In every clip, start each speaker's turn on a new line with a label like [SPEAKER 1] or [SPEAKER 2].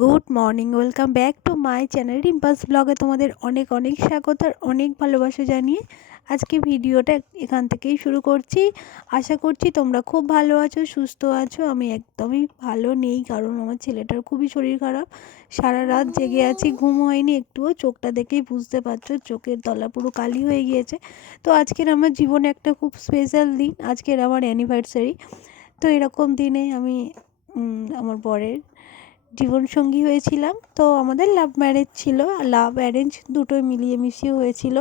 [SPEAKER 1] Good morning welcome back to my channel Rimpa's ব্লগে তোমাদের অনেক অনেক স্বাগত আর অনেক ভালোবাসা জানিয়ে আজকে ভিডিওটা এখান থেকেই শুরু করছি। আশা করছি তোমরা খুব ভালো আছো, সুস্থ আছো। আমি একদমই ভালো নেই, কারণ আমার ছেলেটার খুবই শরীর খারাপ। সারা রাত জেগে আছি, ঘুম হয়নি, একটুও চোখটা দেখেই বুঝতে পারছ, চোখের তলা পুরো কালি হয়ে গিয়েছে। তো আজকের আমার জীবনে একটা খুব স্পেশাল দিন, আজকের আমার অ্যানিভার্সারি তো এরকম দিনে আমি আমার বরের জীবনসঙ্গী হয়েছিলাম। তো আমাদের লাভ ম্যারেজ ছিল। লাভ অ্যারেঞ্জ দুটোই মিলিয়ে মিশিয়ে হয়েছিল।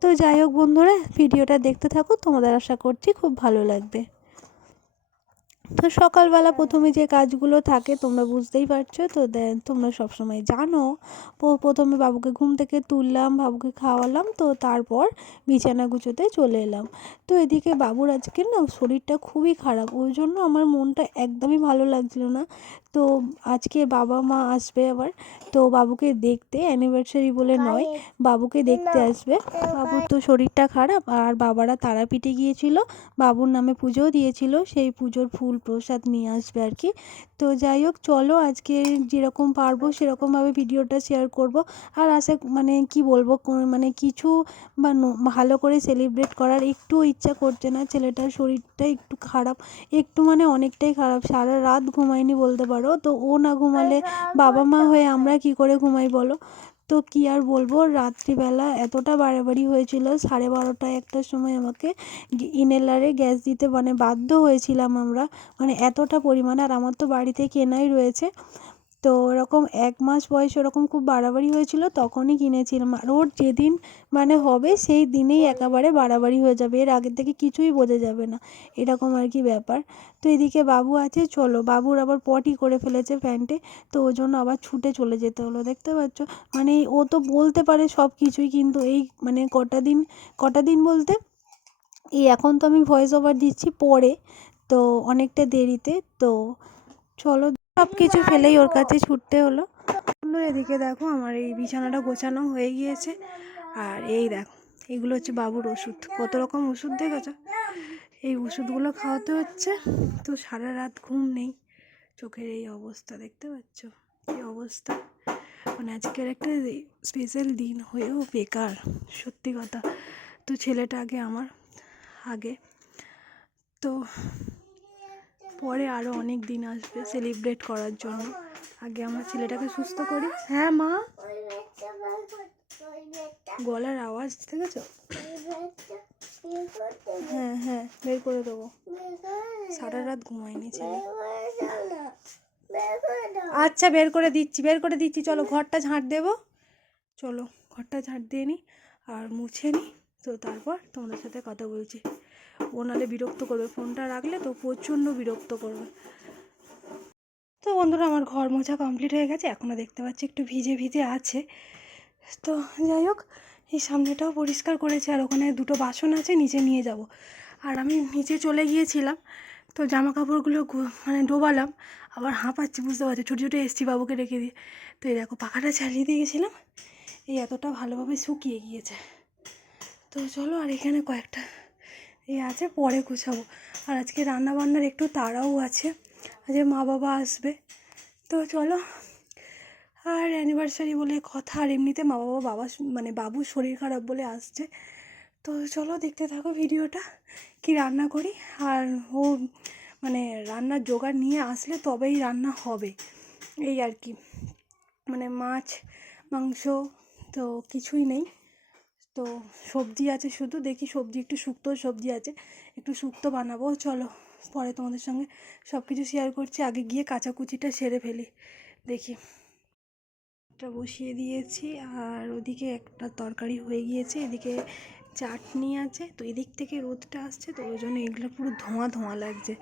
[SPEAKER 1] তো যাই হোক বন্ধুরা ভিডিওটা দেখতে থাকো। তোমাদের আশা করছি খুব ভালো লাগবে। তো সকালবেলা প্রথমে যে কাজগুলো থাকে, তোমরা বুঝতেই পারছ। তো দেন তোমরা সবসময় জানো প্রথমে বাবুকে ঘুম থেকে তুললাম, বাবুকে খাওয়ালাম, তো তারপর বিছানা গুছোতে চলে এলাম। তো এদিকে বাবুর আজকে না শরীরটা খুবই খারাপ, ওই জন্য আমার মনটা একদমই ভালো লাগছিল না। তো আজকে বাবা মা আসবে আবার। তো বাবুকে দেখতে অ্যানিভার্সারি বলে নয় বাবুকে দেখতে আসবে। বাবুর তো শরীরটা খারাপ আর বাবারা তারাপীঠে গিয়েছিল বাবুর নামে পুজোও দিয়েছিল সেই পুজোর ফুল প্রসাদ নিয়ে আসবে আর কি। তো যাই হোক চলো আজকে যেরকম পারব সেরকমভাবে ভিডিওটা শেয়ার করব। আর আশা মানে কি বলব মানে কিছু বা ভালো করে সেলিব্রেট করার একটু ইচ্ছা করছে না ছেলেটার শরীরটা একটু খারাপ একটু মানে অনেকটাই খারাপ সারা রাত ঘুমায়নি বলতে পারো। তো ও না ঘুমালে বাবা মা হয়ে আমরা কি করে ঘুমাই বলো? তো কি আর বলব? রাত্রিবেলা এতটা বাড়াবাড়ি হয়েছিল সাড়ে বারোটা একটার সময় আমাকে ইনেলারে গ্যাস দিতে মানে বাধ্য হয়েছিলাম আমরা। মানে এতটা পরিমাণ আর আমার তো বাড়িতে কেনাই রয়েছে। তো ওরকম এক মাস বয়স ওরকম খুব বাড়াবাড়ি হয়েছিল তখনই কিনেছিলাম। আর ওর যেদিন মানে হবে সেই দিনেই একেবারে বাড়াবাড়ি হয়ে যাবে। এর আগে থেকে কিছুই বোঝা যাবে না। এরকম আর কি ব্যাপার। তো এদিকে বাবু আছে, চলো। বাবুর আবার পটি করে ফেলেছে প্যান্টে। তো ওই জন্য আবার ছুটে চলে যেতে হলো। দেখতে পাচ্ছ? মানে ও তো বলতে পারে সব কিছুই, কিন্তু এই মানে কটা দিন কটা দিন বলতে? এই এখন তো আমি ভয়েস ওভার দিচ্ছি পরে। তো অনেকটা দেরিতে। তো চলো সব কিছু ফেলেই ওর কাছে ছুটতে হলো। সুন্দর এদিকে দেখো আমার এই বিছানাটা গোছানো হয়ে গিয়েছে। আর এই দেখো এগুলো হচ্ছে বাবুর ওষুধ। কত রকম ওষুধ দেখেছ? এই ওষুধগুলো খাওয়াতে হচ্ছে তো সারা রাত ঘুম নেই। চোখের এই অবস্থা দেখতে পাচ্ছ? এই অবস্থা? মানে আজকের একটা স্পেশাল দিন হয়েও বেকার সত্যি কথা। তো ছেলেটা আগে আমার আগে। তো পরে আরও অনেক দিন আসবে সেলিব্রেট করার জন্য। আগে আমার ছেলেটাকে সুস্থ করি। হ্যাঁ মা। গলার আওয়াজ দেখেছ হ্যাঁ হ্যাঁ বের করে দেবো। সারা রাত ঘুমায়নি ছেলে। আচ্ছা বের করে দিচ্ছি বের করে দিচ্ছি। চলো ঘরটা ঝাঁট দেবো। চলো ঘরটা ঝাঁট দিয়ে নিই আর মুছে নিই তো তারপর তোমাদের সাথে কথা বলছি। ও নাহলে বিরক্ত করবে। ফোনটা রাখলে তো প্রচণ্ড বিরক্ত করবে। তো বন্ধুরা, আমার ঘর মোছা কমপ্লিট হয়ে গেছে। এখনও দেখতে পাচ্ছি একটু ভিজে ভিজে আছে। তো যাই হোক, এই সামনেটাও পরিষ্কার করেছে আর ওখানে দুটো বাসন আছে, নিচে নিয়ে যাব। আর আমি নিচে চলে গিয়েছিলাম, তো জামা কাপড়গুলো মানে ডোবালাম। আবার হাঁপাচ্ছি, বুঝতে পারছি? ছুটে ছুটে এসছি বাবুকে রেখে দিয়ে। তো এই দেখো, পাখাটা চালিয়ে দিয়ে গেছিলাম। এই এতটা ভালোভাবে শুকিয়ে গিয়েছে। তো চলো, আর এখানে কয়েকটা এই আছে, পরে গুছাবো। আর আজকে রান্না বান্নার একটু তাড়াও আছে আজকে মা বাবা আসবে। তো চলো, আর অ্যানিভার্সারি বলে কথা, আর এমনিতে মা বাবা বাবা মানে বাবুর শরীর খারাপ বলে আসছে। তো চলো দেখতে থাকো ভিডিওটা, কি রান্না করি। আর ও মানে রান্নার জোগাড় নিয়ে আসলে তবেই রান্না হবে। এই আর কি। মানে মাছ, মাংস, তো কিছুই নেই। তো সবজি আছে শুধু, দেখি সবজি একটু শুক্তো সবজি আছে, একটু শুক্তো বানাবো, চলো পরে তোমাদের সঙ্গে সব কিছু শেয়ার করছি, আগে গিয়ে কাচাকুচিটা সেরে ফেলি, দেখি। একটা বসিয়ে দিয়েছি, আর ওদিকে একটা তরকারি হয়ে গিয়েছে, এদিকে চাটনি আছে, তো এদিক থেকে রোদটা আসছে, তো ওই জন্য এগুলো পুরো ধোঁয়া ধোঁয়া লাগছে।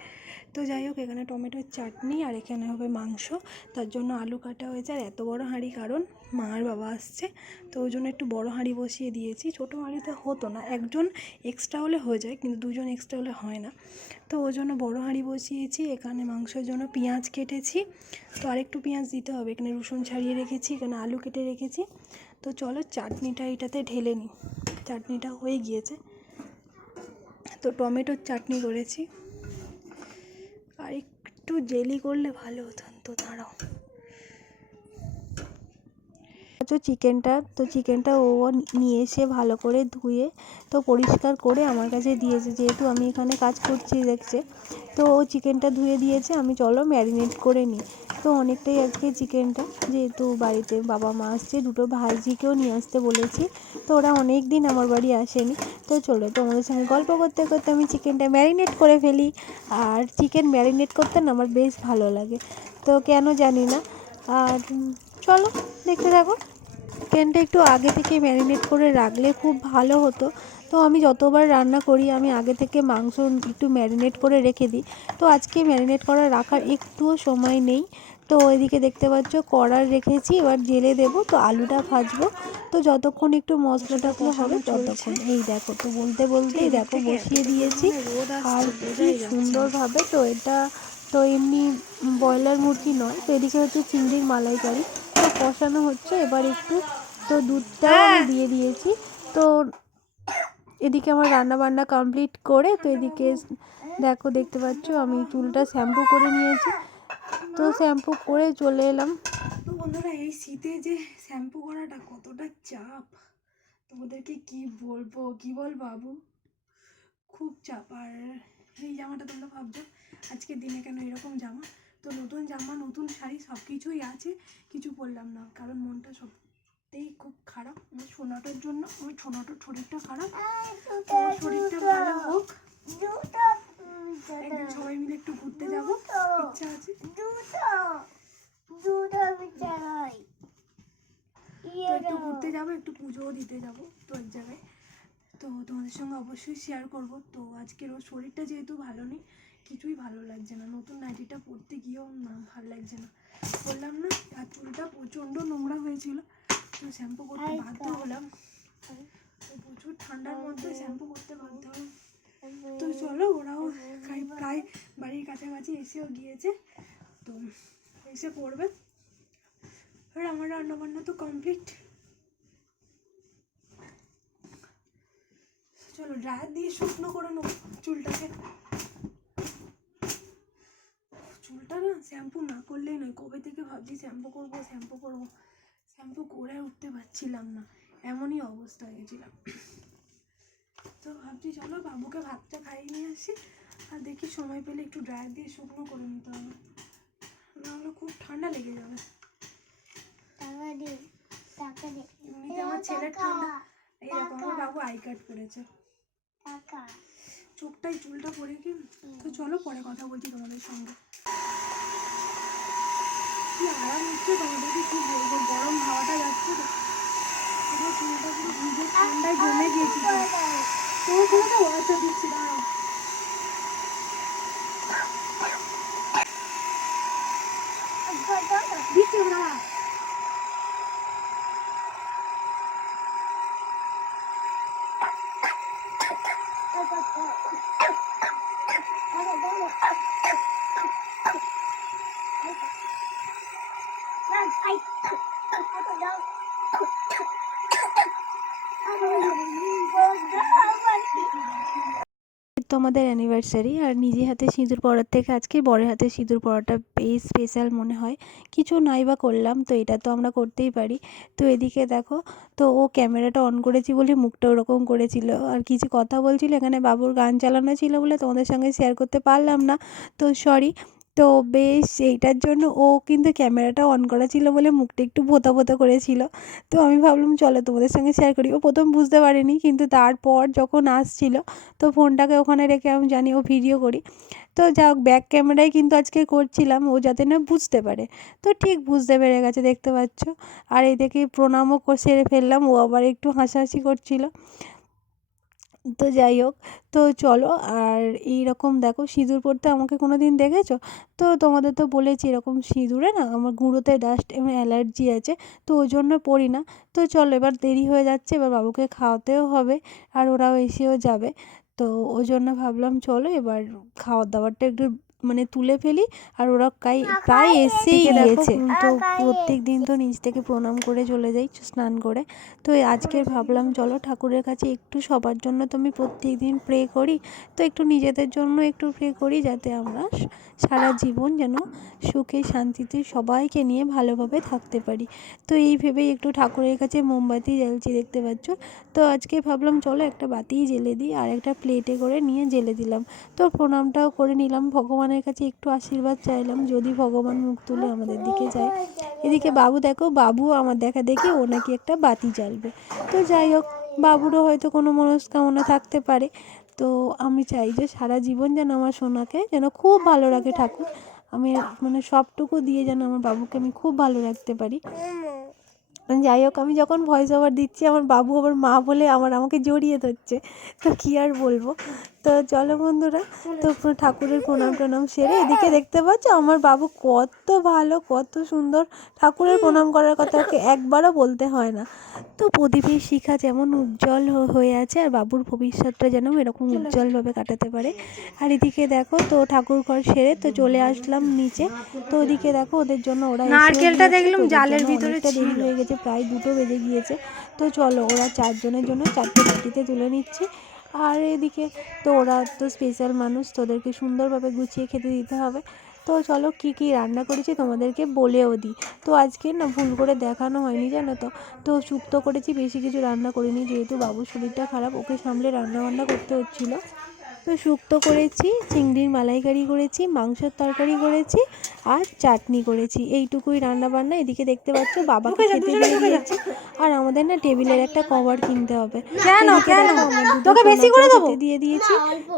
[SPEAKER 1] তো যাই হোক, এখানে টমেটোর চাটনি, আর এখানে হবে মাংস, তার জন্য আলু কাটা হয়েছে, আর এত বড় হাঁড়ি, কারণ মা আর বাবা আসছে, তো ওই জন্য একটু বড় হাঁড়ি বসিয়ে দিয়েছি। ছোটো হাঁড়িতে হতো না, একজন এক্সট্রা হলে হয়ে যায়, কিন্তু দুজন এক্সট্রা হলে হয় না। তো ওই জন্য বড় হাঁড়ি বসিয়েছি, এখানে মাংসের জন্য পেঁয়াজ কেটেছি। তো আরেকটু পেঁয়াজ দিতে হবে, এখানে রসুন ছাড়িয়ে রেখেছি, এখানে আলু কেটে রেখেছি। তো চলো চাটনিটা এটাতে ঢেলে নিই, চাটনিটা হয়ে গিয়েছে। তো টমেটোর চাটনি করেছি। আর একটু জেলি করলে ভালো হতো, তো দাঁড়াও। তো চিকেনটা তো চিকেনটা ও নিয়ে এসে ভালো করে ধুয়ে, তো পরিষ্কার করে আমার কাছে দিয়েছে। যেহেতু আমি এখানে কাজ করছি, দেখছে? তো ও চিকেনটা ধুয়ে দিয়েছে, আমি চলো ম্যারিনেট করে নিই। তো অনেকটাই আজকে চিকেনটা, যেহেতু বাড়িতে বাবা মা আসছে, দুটো ভাইজিকেও নিয়ে আসতে বলেছি। তো ওরা অনেক দিন আমার বাড়ি আসেনি। তো চলো, তোমাদের সঙ্গে গল্প করতে করতে আমি চিকেনটা ম্যারিনেট করে ফেলি। আর চিকেন ম্যারিনেট করতে না আমার বেশ ভালো লাগে। তো কেন জানি না। আর চলো, দেখতে থাকো। চিকেনটা একটু আগে থেকে ম্যারিনেট করে রাখলে খুব ভালো হতো। তো আমি যতবার রান্না করি আমি আগে থেকে মাংস একটু ম্যারিনেট করে রেখে দিই। তো আজকে ম্যারিনেট করা রাখার একটুও সময় নেই। তো ওইদিকে দেখতে পাচ্ছ কড়ার রেখেছি এবার জেলে দেব। তো আলুটা ভাজবো। তো যতক্ষণ একটু মশলাটা মশলাটাগুলো হবে ততক্ষণ। এই দেখো তো বলতে বলতেই দেখো বসিয়ে দিয়েছি। আর কি সুন্দরভাবে তো এটা তো এমনি ব্রয়লার মুরগি নয়। তো এদিকে হচ্ছে চিংড়ির মালাইকারি। কষানো হচ্ছে এবার একটু। তো দুধটাও আমি দিয়ে দিয়েছি। তো এদিকে আমার রান্না বান্না কমপ্লিট করে তো এদিকে দেখো দেখতে পাচ্ছ আমি চুলটা শ্যাম্পু করে নিয়েছি। তো শ্যাম্পু করে চলে এলাম।
[SPEAKER 2] তো বন্ধুরা এই শীতে যে শ্যাম্পু করাটা কতটা চাপ তোমাদেরকে কি বলব? কি বল বাবু? খুব চাপ। আর এই জামাটা তোমরা ভাবছ আজকের দিনে কেন এরকম জামা? তো নতুন জামা, নতুন শাড়ি সব কিছুই আছে, কিছু বললাম না। কারণ মনটা সত্যিই খুব খারাপ। আমার সোনাটার জন্য, আমার সোনাটার শরীরটা খারাপ। শরীরটা ভালো হোক। একদিন সবাই মিলে একটু ঘুরতে যাব। ইচ্ছা আছে? তো একটু ঘুরতে যাব, একটু পুজোও দিতে যাব তো এক জায়গায়। তো তোমাদের সঙ্গে অবশ্যই শেয়ার করব। তো আজকের ওর শরীরটা যেহেতু ভালো নেই কিছুই ভালো লাগছে না। নতুন নাইটিটা পরতে গিয়েও না ভালো লাগছে না। বললাম না আর চুলটা প্রচণ্ড নোংরা হয়েছিল। তো শ্যাম্পু করতে বাধ্য হলাম। প্রচুর ঠান্ডার মধ্যে শ্যাম্পু করতে বাধ্য হলাম। তো চলো ওরাও প্রায় বাড়ির কাছাকাছি এসেও গিয়েছে। তো এসে পড়বে। আর আমার রান্না বান্না তো কমপ্লিট চলো ড্রায়ার দিয়ে শুকনো করে নেব চুলটাকে চুলটা না শ্যাম্পু না করলেই নয় কবে থেকে ভাবছি শ্যাম্পু করব শ্যাম্পু করব। শ্যাম্পু করে উঠতে পারছিলাম না এমনই অবস্থা হয়েছিলাম তো ভাবছি চলো বাবুকে ভাতটা খাইয়ে নিয়ে আসি আর দেখি সময় পেলে একটু ড্রায়ার দিয়ে শুকনো করে নিতে হবে। নাহলে খুব ঠান্ডা লেগে যাবে। এমনিতে আমার ছেলের ঠান্ডা এইরকম আমার বাবু আই কার্ড করেছে। চোখটাই চুলটা পরে কি? তো চলো পরে কথা বলছি তোমাদের সঙ্গে। কি আরাম হচ্ছে তোমাদেরকে কি বলব গরম হাওয়াটা যাচ্ছে তো। পুরো চুলটা পুরো ভিজে ঠান্ডায় জমে গিয়েছি তো। পুরো তো ওয়াটা দিচ্ছি, দাঁড়াও দিচ্ছি দাঁড়া
[SPEAKER 1] তো আমাদের অ্যানিভার্সারি আর নিজে হাতে সিঁদুর পরার থেকে আজকে বরের হাতে সিঁদুর পরাটা বেশ স্পেশাল মনে হয়। কিছু নাই বা করলাম, তো এটা তো আমরা করতেই পারি। তো এদিকে দেখো, তো ও ক্যামেরাটা অন করেছি বলে মুখটা ওরকম করেছিল। আর কিছু কথা বলছিল, এখানে বাবুর গান চালানো ছিল বলে তোমাদের সঙ্গে শেয়ার করতে পারলাম না। তো সরি তো বেশ এইটার জন্য ও কিন্তু ক্যামেরাটা অন করা ছিল বলে মুখটা একটু ভোতা ভোতা করেছিল। তো আমি ভাবলাম, চলো তোমাদের সঙ্গে শেয়ার করি। ও প্রথম বুঝতে পারিনি, কিন্তু তারপর যখন আসছিল, তো ফোনটাকে ওখানে রেখে আমি জানি ও ভিডিও করি। তো যা হোক ব্যাক ক্যামেরায় কিন্তু আজকে করছিলাম, ও যাতে না বুঝতে পারে। তো ঠিক বুঝতে পেরে গেছে, দেখতে পাচ্ছ। আর এদিকে প্রণামও সেরে ফেললাম, ও আবার একটু হাসাহাসি করছিল। তো যাই হোক, তো চলো আর এই রকম দেখো সিঁদুর পড়তে আমাকে কোনো দিন দেখেছ? তো তোমাদের তো বলেছি এরকম সিঁদুরে না আমার গুঁড়োতে ডাস্ট এবং অ্যালার্জি আছে, তো ওই জন্য পড়ি না। তো চলো এবার দেরি হয়ে যাচ্ছে, এবার বাবুকে খাওয়াতেও হবে আর ওরাও এসেও যাবে। তো ওই জন্য ভাবলাম চলো এবার খাওয়ার দাওয়ারটা একটু মানে তুলে ফেলি আর ওরা প্রায় প্রায় এসেই গিয়েছে। তো প্রত্যেক দিন তো নিচ থেকে প্রণাম করে চলে যাই স্নান করে। তো আজকে ভাবলাম চলো ঠাকুরের কাছে একটু সবার জন্য তো আমি প্রত্যেক দিন প্রে করি। তো একটু নিজেদের জন্য একটু প্রে করি যাতে আমরা সারা জীবন যেন সুখে শান্তিতে সবাইকে নিয়ে ভালোভাবে থাকতে পারি। তো এই ভেবেই একটু ঠাকুরের কাছে মোমবাতি জ্বালছি দেখতে পাচ্ছ? তো আজকে ভাবলাম চলো একটা বাতিই জ্বেলে দিই আর একটা প্লেটে করে নিয়ে জ্বেলে দিলাম। তো প্রণামটাও করে নিলাম ভগবানের কাছে একটু আশীর্বাদ চাইলাম, যদি ভগবান মুখ তুলে আমাদের দিকে যায়। এদিকে বাবু দেখো, বাবু আমার দেখা দেখি ও নাকি একটা বাতি জ্বালবে। তো যাই হোক, বাবুরও হয়তো কোনো মনস্কামনা থাকতে পারে। তো আমি চাই যে সারা জীবন যেন আমার সোনাকে যেন খুব ভালো রাখে ঠাকুর। আমি মানে সবটুকু দিয়ে যেন আমার বাবুকে আমি খুব ভালো রাখতে পারি। যাই হোক, আমি যখন ভয়েস ওভার দিচ্ছি, আমার বাবু আবার মা বলে আমার আমাকে জড়িয়ে ধরছে। তো কী আর বলব? তো চলো বন্ধুরা তো ঠাকুরের প্রণাম টনাম সেরে এদিকে দেখতে পাচ্ছ আমার বাবু কত ভালো কত সুন্দর ঠাকুরের প্রণাম করার কথা ওকে একবারও বলতে হয় না। তো প্রদীপের শিখা যেমন উজ্জ্বল হয়ে আছে আর বাবুর ভবিষ্যৎটা যেন এরকম উজ্জ্বলভাবে কাটাতে পারে। আর এদিকে দেখো তো ঠাকুর ঘর সেরে তো চলে আসলাম নিচে। তো ওদিকে দেখো ওদের জন্য ওরা
[SPEAKER 2] নারকেলটা দেখলাম জালের ভিতরে
[SPEAKER 1] দেরি হয়ে গেছে প্রায় দুটো বেজে গিয়েছে। তো চলো ওরা চারজনের জন্য চারটে বাটিতে তুলে নিচ্ছি। আর এদিকে তো ওরা তো স্পেশাল মানুষ তোদেরকে সুন্দরভাবে গুছিয়ে খেতে দিতে হবে। তো চলো কি কি রান্না করেছি তোমাদেরকে বলেও দিই। তো আজকে না ভুল করে দেখানো হয়নি, জানো তো? তো শুক্তো করেছি, বেশি কিছু রান্না করিনি, যেহেতু বাবুর শরীরটা খারাপ, ওকে সামলে রান্না বান্না করতে হচ্ছিল। তো শুক্তো করেছি চিংড়ির মালাইকারি করেছি মাংসের তরকারি করেছি আর চাটনি করেছি। এইটুকুই রান্না বান্না এদিকে দেখতে পাচ্ছ বাবাকে খেতে দিয়ে দিয়েছি। আর আমাদের না টেবিলের একটা কভার কিনতে হবে।
[SPEAKER 2] কেন কেন? তোকে বেশি করে দেবো?
[SPEAKER 1] দিয়ে দিয়েছি।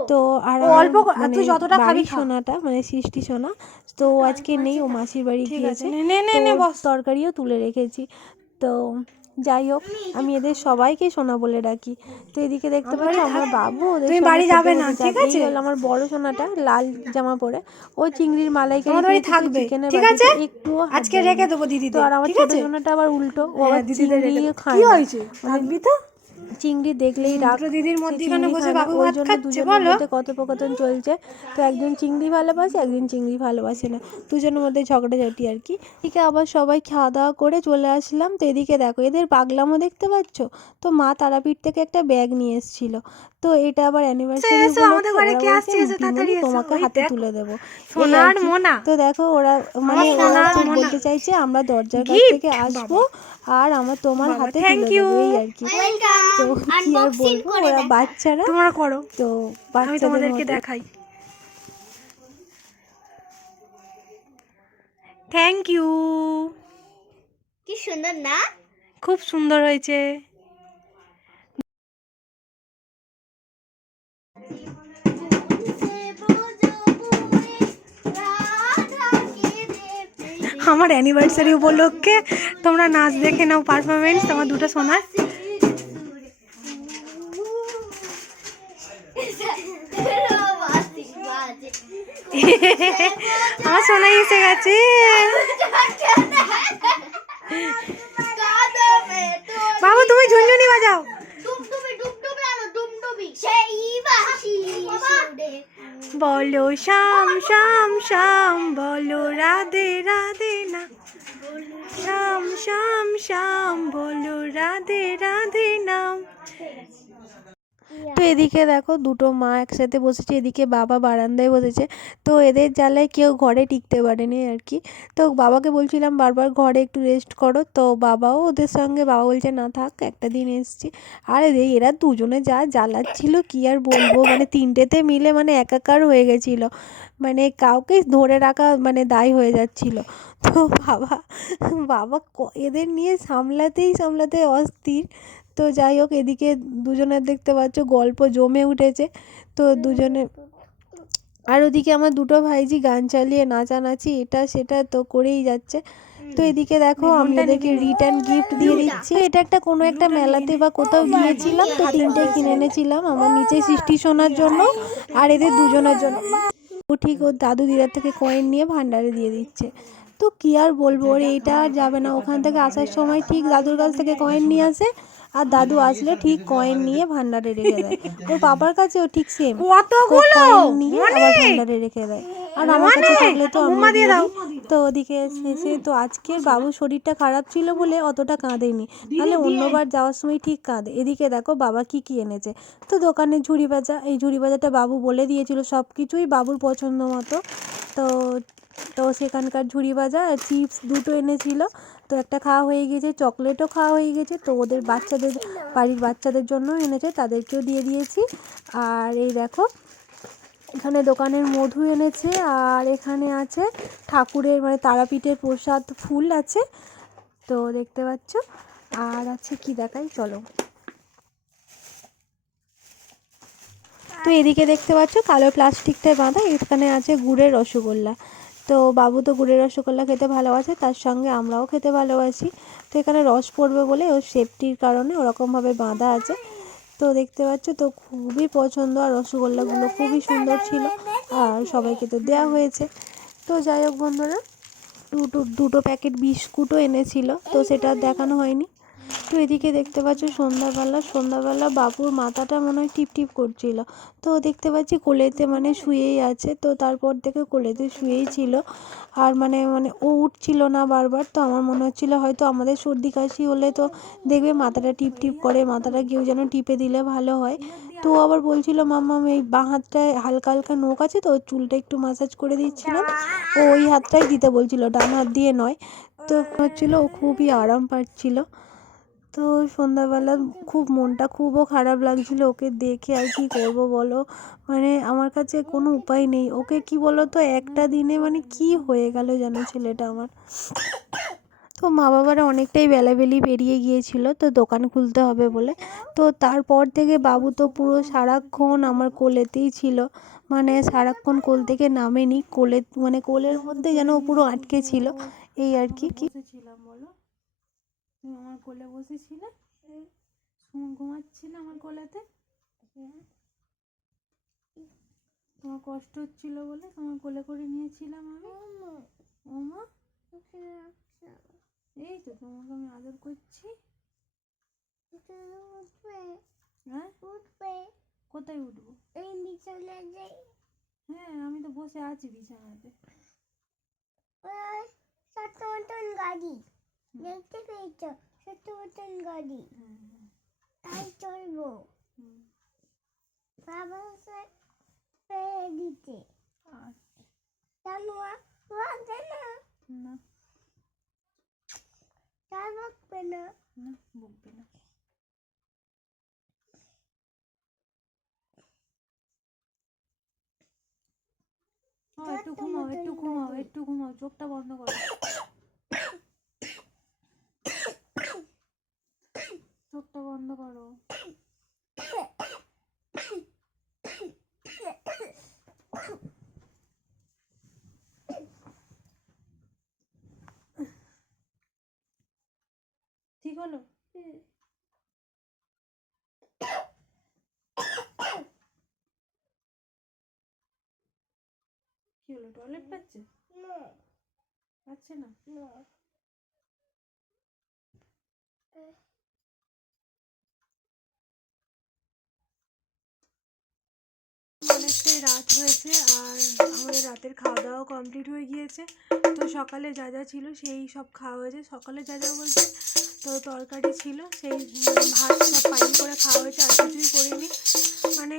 [SPEAKER 1] তো আর
[SPEAKER 2] অল্প করে- তুই
[SPEAKER 1] মানে
[SPEAKER 2] যতটা খাবি
[SPEAKER 1] সোনাটা মানে সৃষ্টি সোনা তো ও আজকে নেই ও মাসির বাড়ি
[SPEAKER 2] ঠিক আছে
[SPEAKER 1] গিয়েছে।
[SPEAKER 2] নে নে নে
[SPEAKER 1] তো
[SPEAKER 2] নে
[SPEAKER 1] ওর
[SPEAKER 2] বস।
[SPEAKER 1] তরকারিও তুলে রেখেছি। তো যাই হোক আমি এদের সবাইকে সোনা বলে ডাকি। তো এদিকে দেখতে পাচ্ছ আমার বাবু ওদের
[SPEAKER 2] তুমি বাড়ি যাবে না, ঠিক আছে?
[SPEAKER 1] হলো আমার বড় সোনাটা লাল জামা পরে। ও চিংড়ির মালাই তো
[SPEAKER 2] থাকবে, ঠিক আছে?
[SPEAKER 1] একটু
[SPEAKER 2] আজকে রেখে দেবো
[SPEAKER 1] তো আর আমার ছোট সোনাটা আবার উল্টো ও
[SPEAKER 2] হ্যাঁ,
[SPEAKER 1] আবার চিংড়ি খায়
[SPEAKER 2] কি হয়েছে? থাকবি তো?
[SPEAKER 1] চিংড়ি দেখলেই রাগ
[SPEAKER 2] দিদির মধ্যিখানে বসে বাবু ভাত খাচ্ছে, বলো?
[SPEAKER 1] কথোপকথন চলছে। তো একজন চিংড়ি ভালোবাসে একজন চিংড়ি ভালোবাসে না। দুজনের মধ্যে ঝগড়াঝাটি আর কি। এদিকে আবার সবাই খাওয়া দাওয়া করে চলে আসলাম। তো এদিকে দেখো এদের পাগলামো দেখতে পাচ্ছ? তো মা তারাপীঠ থেকে একটা ব্যাগ নিয়ে এসেছিল। তো এটা আবার অ্যানিভার্সারি। তোমাকে হাতে তুলে দেবো।
[SPEAKER 2] মোনা।
[SPEAKER 1] তো দেখো ওরা মানে ওরা বলতে চাইছে আমরা দরজার কাছ থেকে আসব। আর আমার তোমার হাতে থ্যাংক এই আর কি। তো কি আর বলব ওরা বাচ্চারা।
[SPEAKER 2] তোমরা করো।
[SPEAKER 1] তো
[SPEAKER 2] আমি তোমাদেরকে দেখাই। থ্যাংক ইউ
[SPEAKER 3] কি সুন্দর না?
[SPEAKER 2] খুব সুন্দর হয়েছে। আমার অ্যানিভার্সারি উপলক্ষে। তোমরা নাচ দেখে নাও পারফরমেন্স তোমার দুটো সোনার আমার সোনাই এসে গেছে। বাবু তুমি ঝুনঝুনি বাজাও। বলো শ্যাম শ্যাম শ্যাম, বলো রাধে রাধে না। শাম শ্যাম শ্যাম, বলো রাধে রাধে নাম
[SPEAKER 1] তো এদিকে দেখো দুটো মা একসাথে বসেছে, এদিকে বাবা বারান্দায় বসেছে। তো এদের জ্বালায় কেউ ঘরে টিকতে পারেনি আর কি তো বাবাকে বলছিলাম, বারবার ঘরে একটু রেস্ট করো। তো বাবাও ওদের সঙ্গে, বাবা বলছে, না থাক, একটা দিন এসছি। আর এদের এরা দুজনে যা জ্বালাচ্ছিল, কি আর বলব? মানে তিনটেতে মিলে মানে একাকার হয়ে গেছিল। মানে কাউকে ধরে রাখা মানে দায় হয়ে যাচ্ছিল। তো বাবা বাবা এদের নিয়ে সামলাতেই সামলাতে অস্থির। তো যাই হোক এদিকে দুজনের দেখতে পাচ্ছ গল্প জমে উঠেছে। তো দুজনে আর ওদিকে আমার দুটো ভাইজি গান চালিয়ে নাচানাচি এটা সেটা তো করেই যাচ্ছে। তো এদিকে দেখো আমি ওদেরকে রিটার্ন গিফট দিয়ে দিচ্ছি। এটা একটা কোনো একটা মেলাতে বা কোথাও গিয়েছিলাম তো তিনটে কিনে এনেছিলাম আমার নিচে সৃষ্টি শোনার জন্য আর এদের দুজনের জন্য। ও ঠিক ওর দাদু দিদার থেকে কয়েন নিয়ে ভান্ডারে দিয়ে দিচ্ছে। তো কি আর বলব ওর এইটা আর যাবে না। ওখান থেকে আসার সময় ঠিক দাদুর কাছ থেকে কয়েন নিয়ে আসে। আর দাদু আসলে ঠিক কয়েন নিয়ে ভান্ডারে রেখে দেয়। ওর বাবার কাছেও ঠিক সেম
[SPEAKER 2] কতগুলো?
[SPEAKER 1] নিয়ে আবার ভান্ডারে রেখে দেয়। আর আমার কাছে থাকলে তো আমি তো ওদিকে শেষে তো আজকের বাবুর শরীরটা খারাপ ছিল বলে অতটা কাঁদেনি। তাহলে অন্যবার যাওয়ার সময় ঠিক কাঁদে। এদিকে দেখো বাবা কি কি এনেছে। তো দোকানে ঝুড়ি ভাজা এই ঝুড়ি ভাজাটা বাবু বলে দিয়েছিল সব কিছুই বাবুর পছন্দ মতো। তো তো সেখানকার ঝুড়ি ভাজা আর চিপস দুটো এনেছিল। তো একটা খাওয়া হয়ে গেছে চকলেটও খাওয়া হয়ে গেছে, তো ওদের বাচ্চাদের, বাড়ির বাচ্চাদের জন্য এনেছে, তাদেরকেও দিয়ে দিয়েছি। আর এই দেখো, এখানে দোকানের মধু এনেছে, আর এখানে আছে ঠাকুরের মানে তারাপীঠের প্রসাদ ফুল আছে, তো দেখতে পাচ্ছ। আর আছে কি দেখাই, চলো। তো এদিকে দেখতে পাচ্ছ, কালো প্লাস্টিকটায় বাঁধা, এখানে আছে গুড়ের রসগোল্লা। তো বাবু তো গুড়ের রসগোল্লা খেতে ভালোবাসে, তার সঙ্গে আমরাও খেতে ভালোবাসি। তো এখানে রস পড়বে বলে ওর সেফটির কারণে ওরকমভাবে বাঁধা আছে। তো দেখতে পাচ্ছ, তো খুবই পছন্দ। আর রসগোল্লাগুলো খুবই সুন্দর ছিল। আর সবাইকে তো দেওয়া হয়েছে। তো যাই হোক বন্ধুরা, দুটো দুটো প্যাকেট বিস্কুটও এনেছিল। তো সেটা দেখানো হয়নি। তো এদিকে দেখতে পাচ্ছ সন্ধ্যাবেলা সন্ধ্যাবেলা বাবুর মাথাটা মনে হয় টিপ টিপ করছিল। তো দেখতে পাচ্ছি কোলেতে মানে শুয়েই আছে, তো তারপর থেকে কোলেতে শুয়েই ছিল। আর মানে মানে ও উঠছিল না বারবার, তো আমার মনে হচ্ছিল হয়তো আমাদের সর্দি কাশি হলে তো দেখবে মাথাটা টিপ টিপ করে, মাথাটা কেউ যেন টিপে দিলে ভালো হয়। তো আবার বলছিল মাম্মা এই বাঁ হাতটায় হালকা হালকা নোক আছে তো, চুলটা একটু মাসাজ করে দিচ্ছিলাম। ও ওই হাতটাই দিতে বলছিল, ডান হাত দিয়ে নয়। তো হচ্ছিল ও খুবই আরাম পাচ্ছিল। তো সন্ধ্যাবেলা খুব মনটা খুবও খারাপ লাগছিল ওকে দেখে আর কি করব বলো? মানে আমার কাছে কোনো উপায় নেই। ওকে কি বলো তো একটা দিনে মানে কি হয়ে গেল যেন ছেলেটা আমার? তো মা বাবারা অনেকটাই বেলাবেলি বেরিয়ে গিয়েছিল তো দোকান খুলতে হবে বলে। তো তারপর থেকে বাবু তো পুরো সারাক্ষণ আমার কোলেতেই ছিল। মানে সারাক্ষণ কোল থেকে নামেনি, কোলে মানে কোলের মধ্যে যেন পুরো আটকে ছিল। এই আর কি কি? ছিলাম বলো তুমি আমার কোলে বসেছিলে? ঘুমাচ্ছিলে আমার কোলেতে? তোমার কষ্ট হচ্ছিল বলে তোমার কোলে করে নিয়েছিলাম আমি। ওমা। এই তো তোমাকে আমি আদর করছি। হ্যাঁ? কোথায় উঠবো? হ্যাঁ আমি তো বসে আছি বিছানাতে।
[SPEAKER 3] গাড়ি। দেখতে পেয়েছ ছোট্ট মতন গাড়ি তাই চলবো। বাবা ফেলে দিতে না
[SPEAKER 1] না
[SPEAKER 3] বকবে না
[SPEAKER 1] না বকবে না একটু ঘুমাও একটু ঘুমাও একটু ঘুমাও চোখটা বন্ধ করো চোখটা বন্ধ করো। ঠিক হলো? কি হলো? টয়লেট পাচ্ছে?
[SPEAKER 3] না।
[SPEAKER 1] পাচ্ছে না?
[SPEAKER 3] না।
[SPEAKER 2] অনেকটাই রাত হয়েছে আর আমাদের রাতের খাওয়া দাওয়া কমপ্লিট হয়ে গিয়েছে। তো সকালে যা যা ছিল সেই সব খাওয়া হয়েছে। সকালে যা যা বলতে তো তরকারি ছিল, সেই ভাত সব পাইল করে খাওয়া হয়েছে, আর কিছুই করিনি। মানে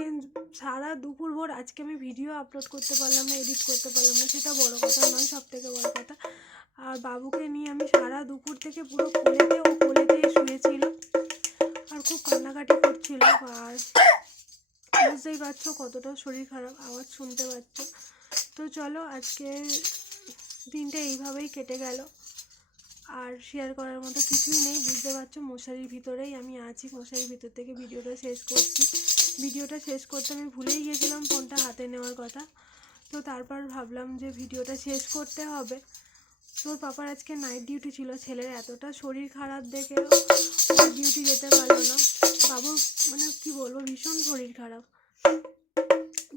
[SPEAKER 2] সারা দুপুর ভোর আজকে আমি ভিডিও আপলোড করতে পারলাম না এডিট করতে পারলাম না, সেটা বড় কথা নয় সব থেকে বড় কথা। আর বাবুকে নিয়ে আমি সারা দুপুর থেকে পুরো কোলেতে ও কোলেতেই শুয়েছিল। আর খুব কান্নাকাটি করছিল, আর বুঝতেই পারছ কতটা শরীর খারাপ, আওয়াজ শুনতে পাচ্ছ। তো চলো আজকে দিনটা এইভাবেই কেটে গেল। আর শেয়ার করার মতো কিছুই নেই, বুঝতে পারছ? মশারির ভিতরেই আমি আছি, মশারির ভিতর থেকে ভিডিওটা শেষ করছি। ভিডিওটা শেষ করতে আমি ভুলেই গিয়েছিলাম ফোনটা হাতে নেওয়ার কথা। তো তারপর ভাবলাম যে ভিডিওটা শেষ করতে হবে। তোর পাপার আজকে নাইট ডিউটি ছিল, ছেলের এতটা শরীর খারাপ দেখে ডিউটি যেতে পারল না। বাবুর মানে কি বলব, ভীষণ শরীর খারাপ।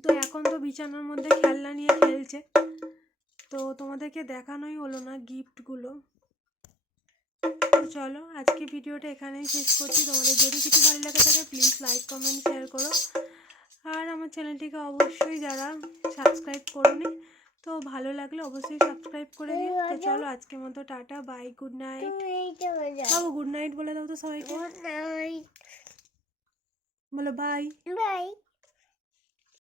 [SPEAKER 2] তো এখন তো বিছানার মধ্যে খেলনা নিয়ে খেলছে। তো তোমাদেরকে দেখানোই হলো না গিফটগুলো। তো চলো আজকে ভিডিওটা এখানেই শেষ করছি। তোমাদের যদি কিছু ভালো লাগে থাকে প্লিজ লাইক কমেন্ট শেয়ার করো। আর আমার চ্যানেলটিকে অবশ্যই যারা সাবস্ক্রাইব করোনি তো ভালো লাগলে অবশ্যই সাবস্ক্রাইব করে দিও তো চলো আজকের মতো টাটা বাই গুড নাইট বাবু গুড নাইট বলে দাও তো সবাইকে। বলো বাই
[SPEAKER 3] বাই